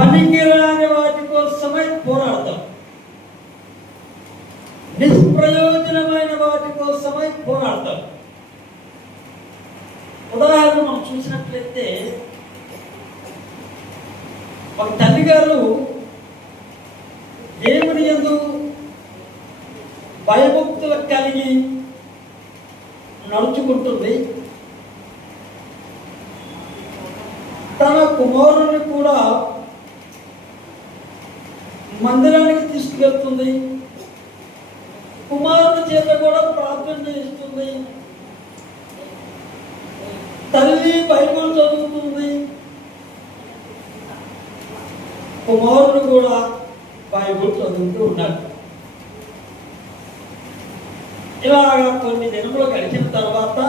పనికిరాని వాటి కోసమై పోరాడతాం, నిష్ప్రయోజనమైన వాటి కోసమై పోరాడతాం. ఉదాహరణ మనం చూసినట్లయితే, ఒక తల్లి గారు దేవుని యందు భయభక్తులు కలిగి నడుచుకుంటుంది. తన కుమారుని కూడా మందిరానికి తీసుకువెళ్తుంది, కుమారుని చేత కూడా ప్రార్థన చేస్తుంది, తల్లి బైబిల్ చదువుతుంది, కుమారుడు కూడా బైబిల్ చదువుతూ ఉన్నాడు. ఇలాగా కొన్ని నెలలు గడిచిన తర్వాత,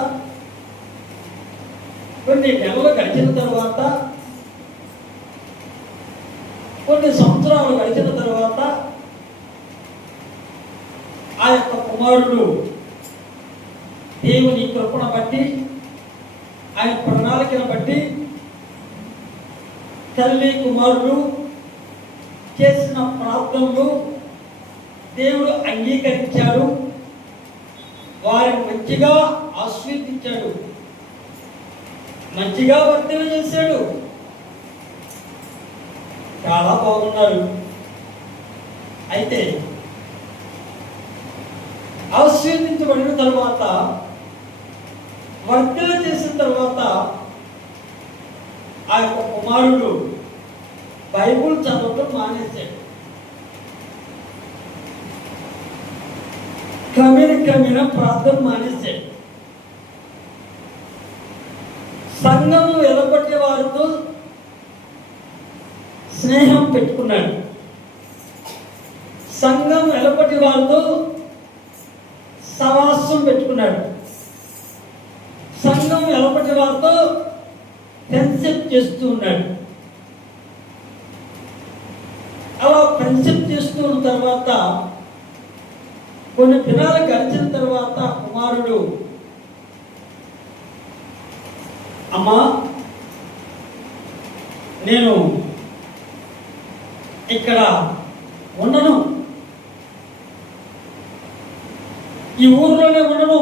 కొన్ని సంవత్సరాలు గడిచిన తర్వాత ఆ యొక్క కుమారుడు దేవుని కృపను బట్టి, ఆయన ప్రణాళికను బట్టి తల్లి కుమారుడు చేసిన ప్రార్థనలు దేవుడు అంగీకరించాడు, వారిని మంచిగా ఆశీర్వదించాడు, మంచిగా వర్తన చేశాడు, చాలా బాగున్నారు. అయితే ఆశీర్వదించబడిన తర్వాత, వర్తన చేసిన తర్వాత ఆ యొక్క కుమారుడు బైబుల్ చదవటం మానేశాడు. క్రమేణ ప్రార్థన మానేశాడు. సంఘము వెలగొట్టే వారితో స్నేహం పెట్టుకున్నాడు, సంఘం వెలగొట్టే వారితో సవాసం పెట్టుకున్నాడు, సంఘం వెలగొట్టే వారితో ఫ్రెండ్షిప్ చేస్తూ ఉన్నాడు. అలా ఫ్రెండ్షిప్ చేస్తున్న తర్వాత కొన్ని దినాలు గడిచిన తర్వాత కుమారుడు, అమ్మా నేను ఇక్కడ ఉండను, ఈ ఊర్లోనే ఉండను,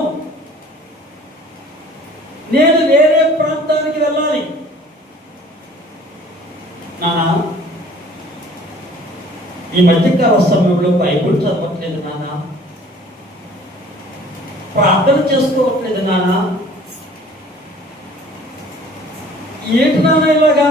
నేను వేరే ప్రాంతానికి వెళ్ళాలి. నాన్న, ఈ మధ్యకాల సమయంలో బైబుల్ చదవట్లేదు నాన్న, ప్రార్థన చేసుకోవట్లేదు నాన్న, ఏంటి నాన్న ఇలాగా?